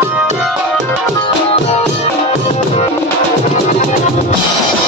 Thank you.